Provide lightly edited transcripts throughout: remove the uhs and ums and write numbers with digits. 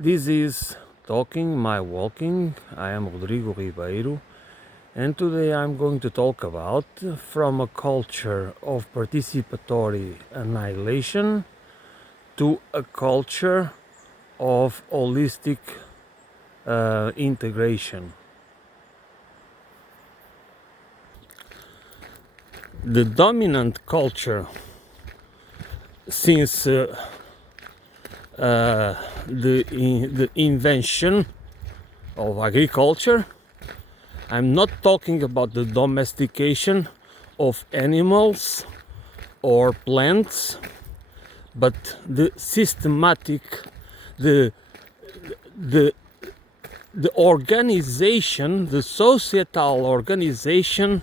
This is Talking My Walking. I am Rodrigo Ribeiro, and today I'm going to talk about from a culture of participatory annihilation to a culture of holistic integration. The dominant culture since the invention of agriculture. I'm not talking about the domestication of animals or plants, but the systematic, the the the organization, the societal organization,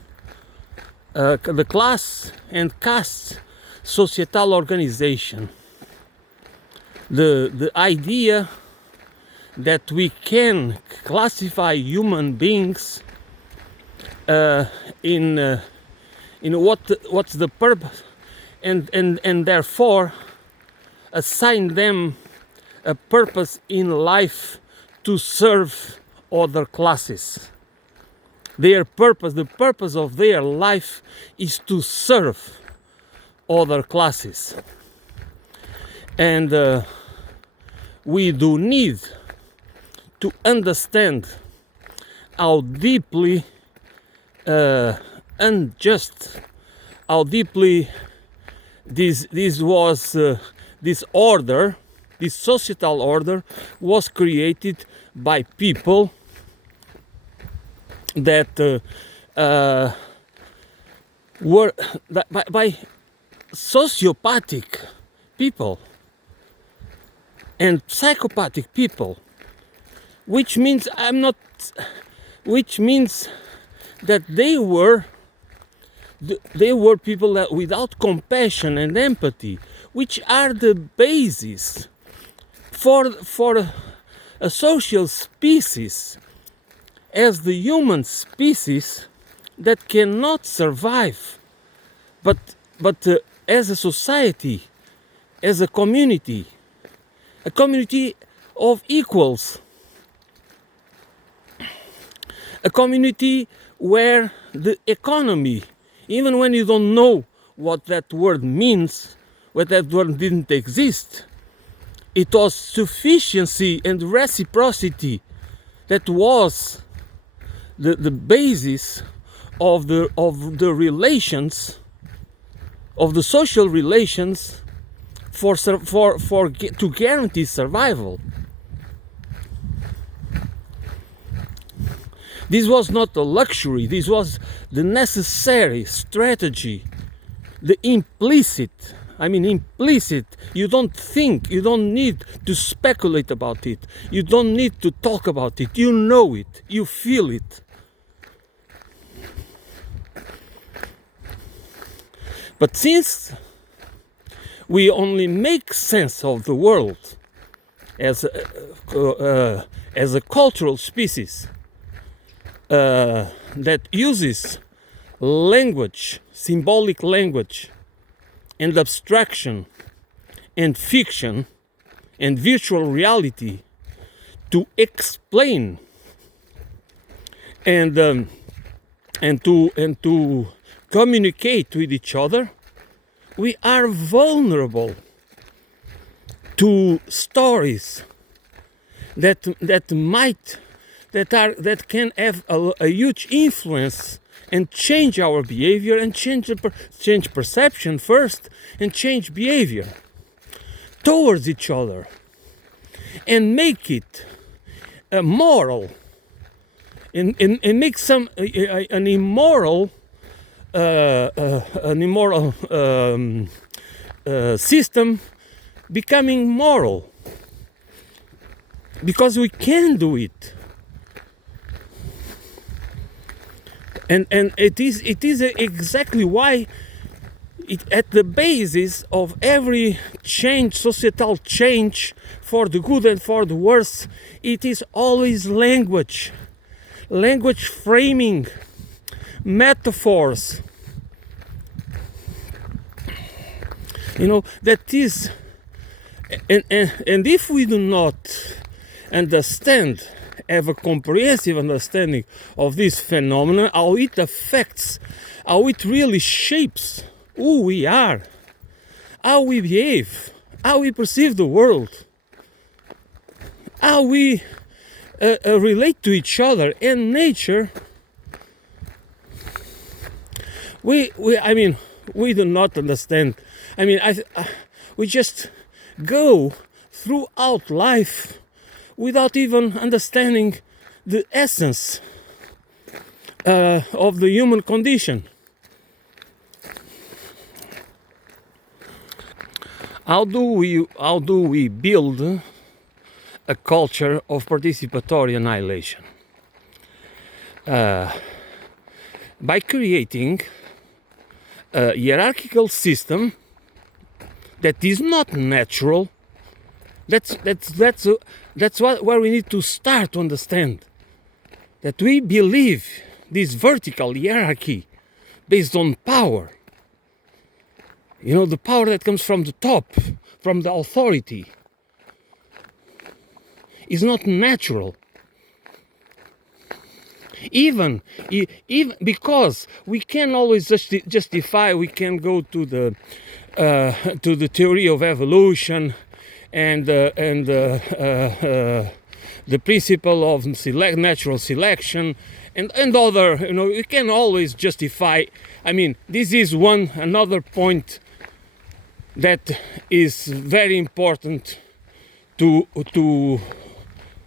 the class and caste societal organization. The idea that we can classify human beings in what's the purpose, and therefore assign them a purpose in life to serve other classes. Their purpose, the purpose of their life, is to serve other classes, and we do need to understand how deeply unjust, how deeply this order, this societal order, was created by people that were by sociopathic people and psychopathic people, which means that they were people that without compassion and empathy, which are the basis for a social species as the human species that cannot survive, but as a society, as a community of equals, a community where the economy, even when you don't know what that word means, what that word didn't exist, it was sufficiency and reciprocity that was the basis of the relations, of the social relations to guarantee survival. This was not a luxury, this was the necessary strategy, the implicit, you don't think, you don't need to speculate about it, you don't need to talk about it, you know it, you feel it. But since we only make sense of the world as a cultural species that uses language, symbolic language, and abstraction, and fiction, and virtual reality to explain and to communicate with each other, we are vulnerable to stories that can have a huge influence and change our behavior, and change perception first, and change behavior towards each other, and make it moral, and make an immoral system becoming moral, because we can do it. And it is exactly why at the basis of every change, societal change, for the good and for the worse, it is always language framing, metaphors, that is, and if we do not understand, have a comprehensive understanding of this phenomenon, how it affects, how it really shapes who we are, how we behave, how we perceive the world, how we relate to each other and nature, we do not understand. We just go throughout life without even understanding the essence of the human condition. How do we build a culture of participatory annihilation? By creating a hierarchical system that is not natural. That's where we need to start to understand that we believe this vertical hierarchy based on power. You know, the power that comes from the top, from the authority, is not natural. Even because we can always justify, we can go to the theory of evolution and the principle of natural selection and other, you can always justify. This is another point that is very important to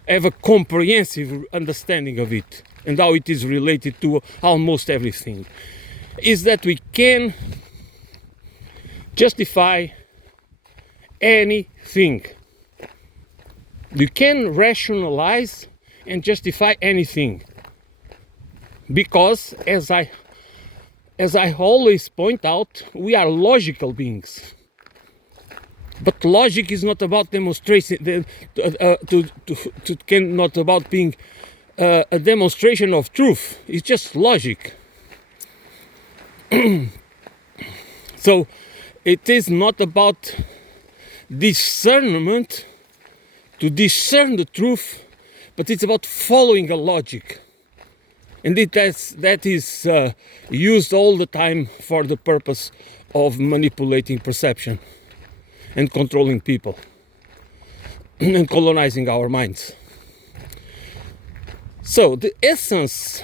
have a comprehensive understanding of it and how it is related to almost everything, is that we can justify anything. You can rationalize and justify anything, because as I always point out, we are logical beings. But logic is not about demonstration. Not about being a demonstration of truth. It's just logic. So it is not about discernment, to discern the truth, but it's about following a logic. And that is used all the time for the purpose of manipulating perception and controlling people and colonizing our minds. So the essence,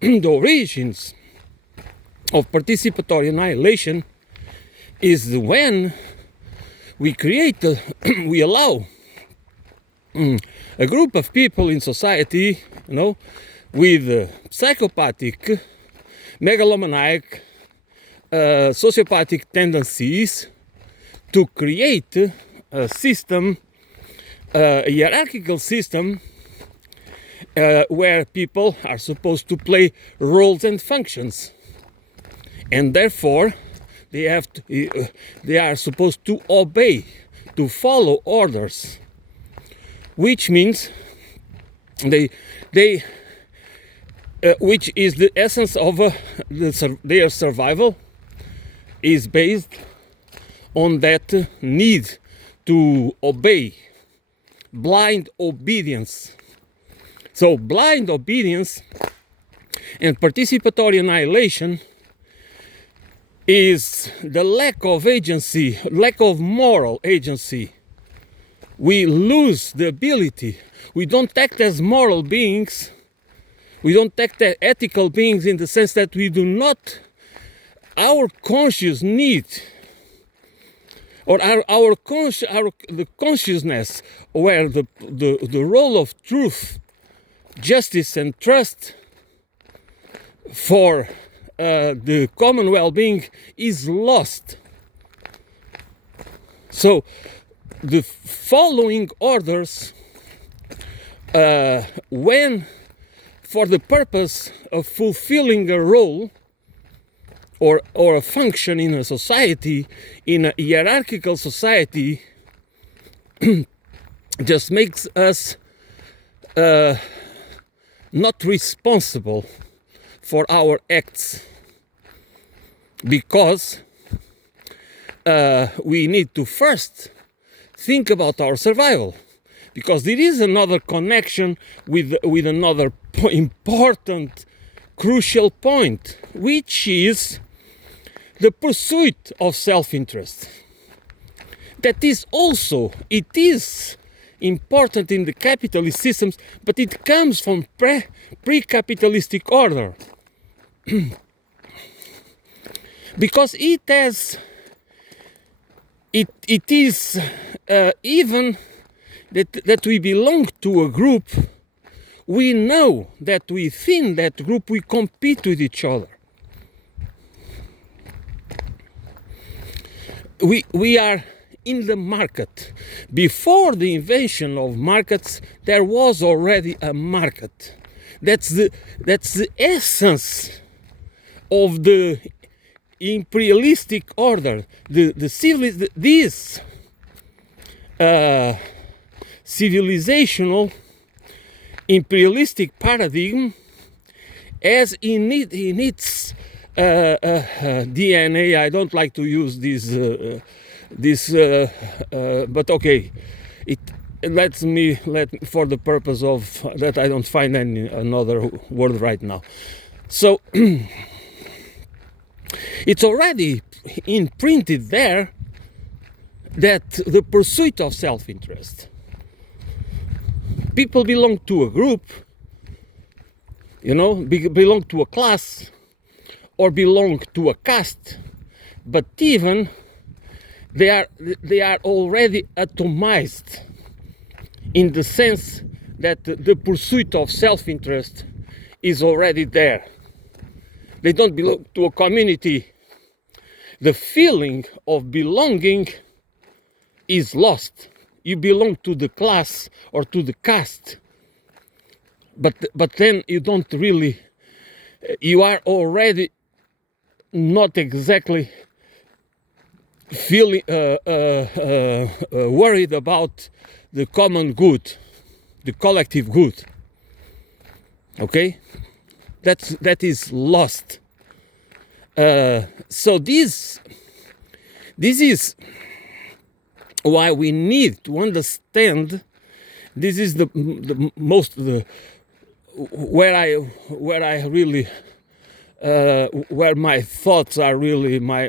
the origins of participatory annihilation is when we we allow a group of people in society, with psychopathic, megalomaniac, sociopathic tendencies, to create a system, a hierarchical system, where people are supposed to play roles and functions, and therefore they are supposed to obey, to follow orders, which means which is the essence of their survival, is based on that need to obey, blind obedience. So blind obedience and participatory annihilation is the lack of agency, lack of moral agency. We lose the ability. We don't act as moral beings. We don't act as ethical beings in the sense that we do not, our conscious need, or the consciousness where the role of truth, justice and trust for the common well-being is lost. So the following orders, when for the purpose of fulfilling a role or a function in a society, in a hierarchical society, just makes us not responsible for our acts, because we need to first think about our survival. because there is another connection with another important, crucial point, which is the pursuit of self-interest. That is also, it is important in the capitalist systems, but it comes from pre-capitalistic order. Because it has, it is even that we belong to a group, we know that within that group we compete with each other. We are in the market. Before the invention of markets, there was already a market. That's the essence of the imperialistic order. This civilizational imperialistic paradigm has in its DNA. I don't like to use this, but okay. Let for the purpose of that, I don't find another word right now. So it's already imprinted there that the pursuit of self-interest. People belong to a group, belong to a class, or belong to a caste, but even they are already atomized in the sense that the pursuit of self-interest is already there. They don't belong to a community. The feeling of belonging is lost. You belong to the class or to the caste, but then you don't really, you are already not exactly feeling worried about the common good, the collective good. Okay, that is lost. So this is why we need to understand. This is the most where I really where my thoughts are really my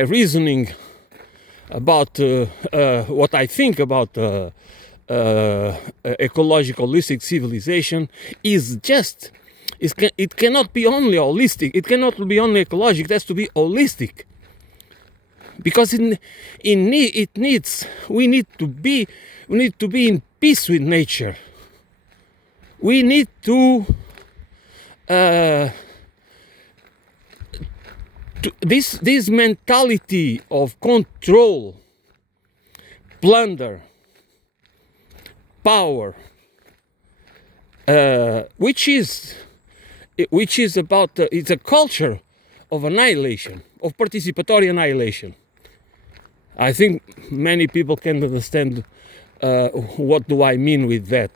reasoning about what I think about ecological holistic civilization is just it cannot be only holistic. It cannot be only ecological. It has to be holistic, because we need to be in peace with nature. We need to this mentality of control, plunder, power, which is about it's a culture of annihilation, of participatory annihilation. I think many people can understand what do I mean with that.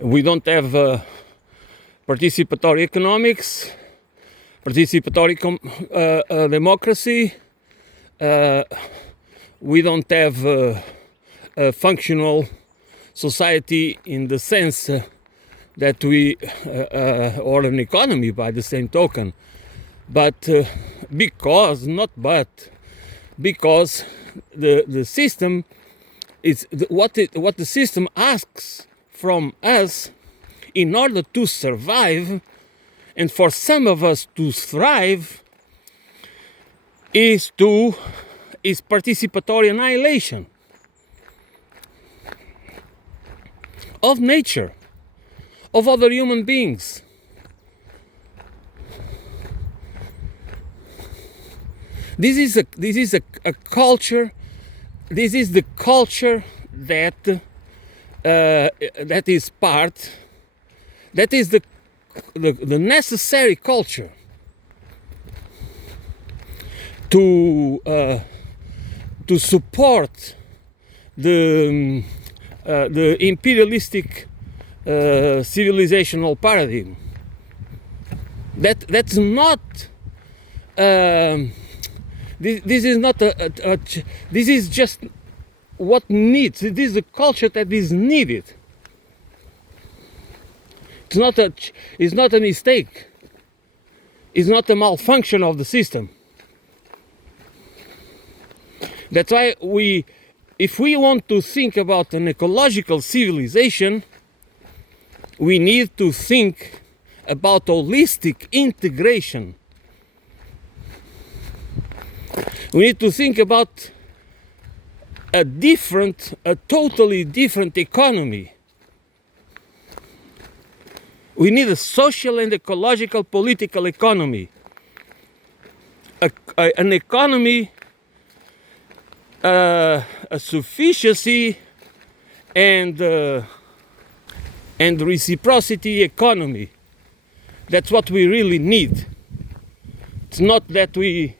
We don't have participatory economics, participatory democracy. We don't have a functional society in the sense that we, or an economy by the same token, but because the system is what the system asks from us in order to survive, and for some of us to thrive, is participatory annihilation of nature, of other human beings. This is a culture. This is the culture that is part. That is the necessary culture to support the imperialistic civilizational paradigm. That's not This is not this is just what needs. It is a culture that is needed. It's not a mistake. It's not a malfunction of the system. That's why if we want to think about an ecological civilization, we need to think about holistic integration. We need to think about a totally different economy. We need a social and ecological political economy. An economy, a sufficiency and reciprocity economy. That's what we really need. It's not that we